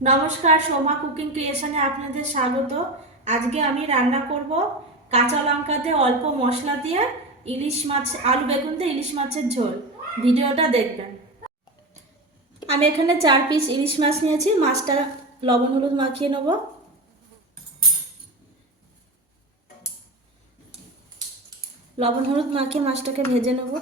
নমস্কার, সোমা কুকিং ক্রিয়েশনে আপনাদের স্বাগত। আজকে আমি রান্না করব কাঁচা লঙ্কা দিয়ে অল্প মশলা দিয়ে ইলিশ মাছ, আলু বেগুন দিয়ে ইলিশ মাছের ঝোল। ভিডিওটা দেখবেন। আমি এখানে 4 পিস ইলিশ মাছ নিয়েছি। মাছটা লবণ হলুদ মাখিয়ে নেব। লবণ হলুদ মাখিয়ে মাছটাকে ভেজে নেব।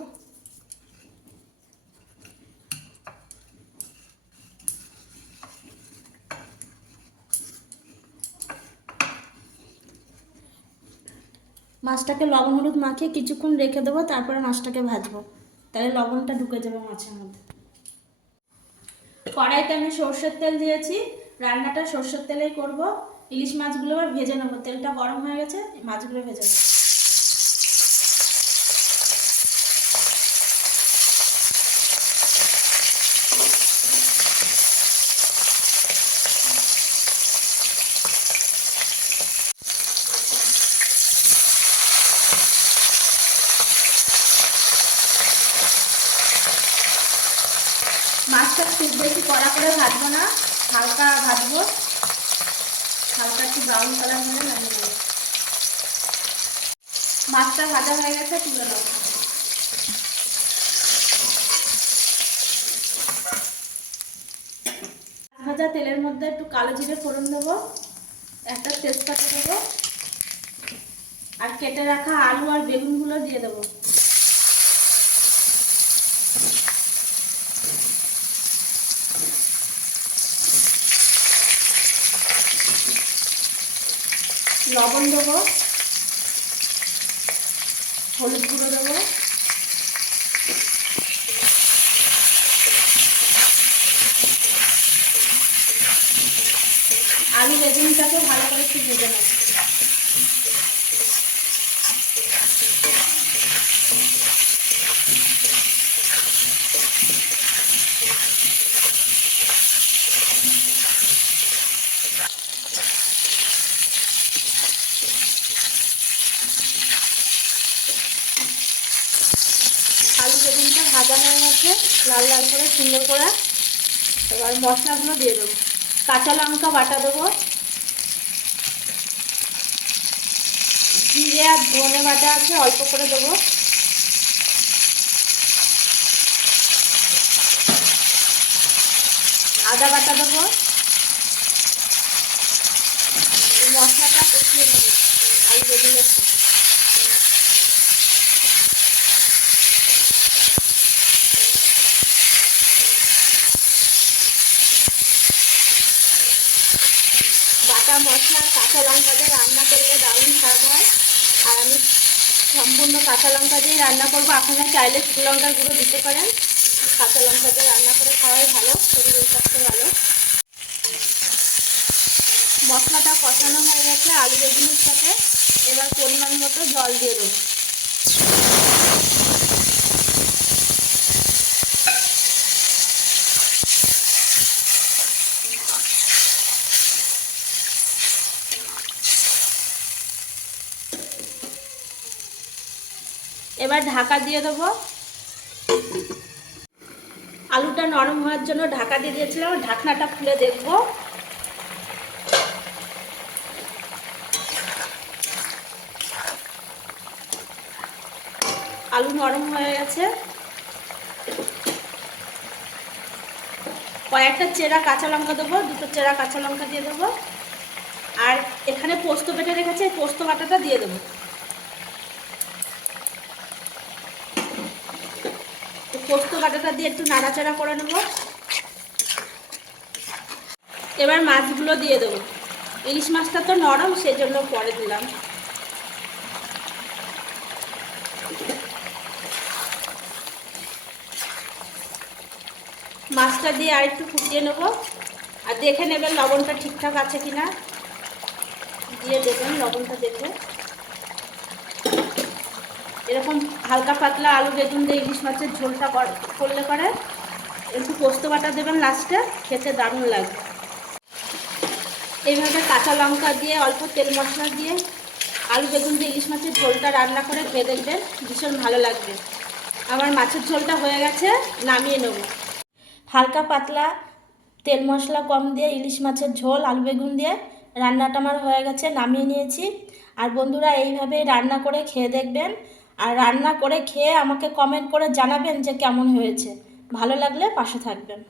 মাছটাকে লবণ হলুদ মাখিয়ে কিছুক্ষণ রেখে দেবো, তারপরে মাছটাকে ভাজবো, তাহলে লবণটা ঢুকে যাবে মাছের মধ্যে। কড়াইতে আমি সর্ষের তেল দিয়েছি। রান্নাটা সর্ষের তেলেই করব। ইলিশ মাছগুলো এবার ভেজে নেবো। তেলটা গরম হয়ে গেছে, মাছগুলো ভেজে নেবো। মাছটা খুব বেশি কড়া করে ভাজবো না, হালকা ভাজবো। হালকা একটু ব্রাউন কালার হলে নামিয়ে নেবো। মাছটা ভাজা হয়ে গেছে, তুলে নেবো। ভাজা তেলের মধ্যে একটু কালো জিরে ফোড়ন দেবো, একটা তেজপাতা দেবো, আর কেটে রাখা আলু আর বেগুনগুলো দিয়ে দেবো। লবণ দেবো, হলুদ গুঁড়ো দেবো, আলু বেগুনটাকে ভালো করে একটু ভেজে নেব। আলু বেগুনটা ভাজা হয়ে গেছে লাল লাল করে, সুন্দর করে। এবার মশলাগুলো দিয়ে দেবো। কাঁচা লঙ্কা বাটা দেবো, জিরে আর ধনে বাটা আছে অল্প করে দেবো, আদা বাটা দেবো। এই মশলাটা কষিয়ে নেবো আলু বেগুনের সাথে। বাটা মশলা আর কাঁচা লঙ্কা দিয়ে রান্না করলে দারুণ স্বাদ হয়। আর আমি সম্পূর্ণ কাঁচা লঙ্কা দিয়েই রান্না করবো। আপনারা চাইলে শুকনো লঙ্কার গুঁড়ো দিতে পারেন। কাঁচা লঙ্কা দিয়ে রান্না করে খাওয়াই ভালো, শরীরের পক্ষে ভালো। মশলাটা কষানো হয়ে গেছে আলু বেগুনের সাথে। এবার পরিমাণ মতো জল দিয়ে দেবো। এবার ঢাকা দিয়ে দেবো। আলুটা নরম হওয়ার জন্য ঢাকা দিয়ে দিয়েছিলাম, ঢাকনাটা খুলে দেখব। আলু নরম হয়ে গেছে। কয়েকটা চেরা কাঁচা লঙ্কা দেবো, দুটো চেরা কাঁচা লঙ্কা দিয়ে দেবো। আর এখানে পোস্ত বেটে রেখেছে, পোস্ত বাটাটা দিয়ে দেবো। পোস্ত বাটাটা দিয়ে একটু নাড়াচাড়া করে নেব। এবার মাছগুলো দিয়ে দেবো। ইলিশ মাছটা তো নরম, সেজন্য পরে দিলাম। মাছটা দিয়ে আর একটু ফুটিয়ে নেব। আর দেখে নেবেন লবণটা ঠিকঠাক আছে কিনা, দিয়ে দেবেন লবণটা দেখে। এরকম হালকা পাতলা আলু বেগুন দিয়ে ইলিশ মাছের ঝোলটা করলে পরে একটু পোস্ত বাটা দেবেন লাস্টে, খেতে দারুণ লাগবে। এইভাবে কাঁচা লঙ্কা দিয়ে অল্প তেল মশলা দিয়ে আলু বেগুন দিয়ে ইলিশ মাছের ঝোলটা রান্না করে খেয়ে দেখবেন, ভীষণ ভালো লাগবে। আমার মাছের ঝোলটা হয়ে গেছে, নামিয়ে নেব। হালকা পাতলা তেল মশলা কম দিয়ে ইলিশ মাছের ঝোল আলু বেগুন দিয়ে রান্নাটা আমার হয়ে গেছে, নামিয়ে নিয়েছি। আর বন্ধুরা এইভাবেই রান্না করে খেয়ে দেখবেন, আর রান্না করে খেয়ে আমাকে কমেন্ট করে জানাবেন যে কেমন হয়েছে। ভালো লাগলে পাশে থাকবেন।